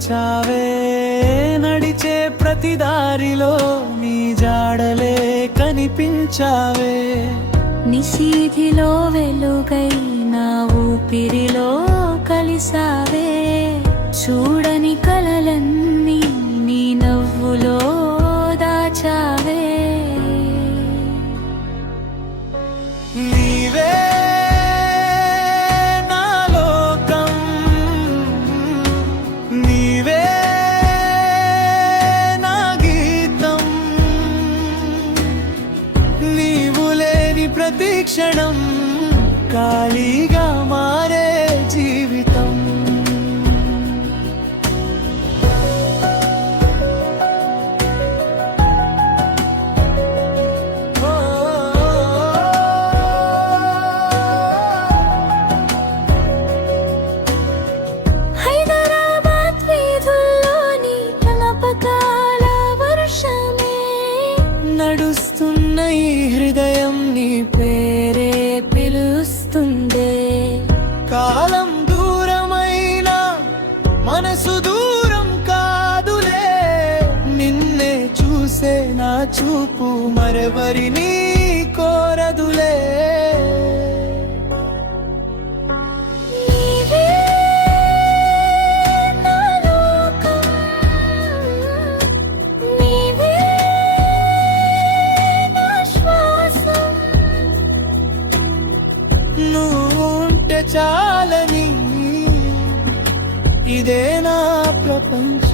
నిలిచావే, నడిచే ప్రతి దారిలో నీ జాడలే కనిపించావే. నిశీధిలో వెలుగై నా ఊపిరిలో కలిసావే, చూడని కలలన్నీ నీ నవ్వులో దాచావే. నీవే నా లోకం, నీవే నా గీతం, నీవు లేని ప్రతి క్షణం ఖాళీగా మారే జీవితం. హైదరాబాద్ వీధుల్లోని జ్ఞాపకాల వర్షమే, నడుస్తున్న ఈ హృదయం నీ పేరే పిలుస్తుందే. కాలం దూరమైన మనసు దూరం కాదులే, నిన్నే చూసే నా చూపు మరెవరిని కోరదులే. నీవే నా లోకం, నీవే నా శ్వాసం. నువ్వు ఉంటే చాలని ఇదే నా ప్రపంచం.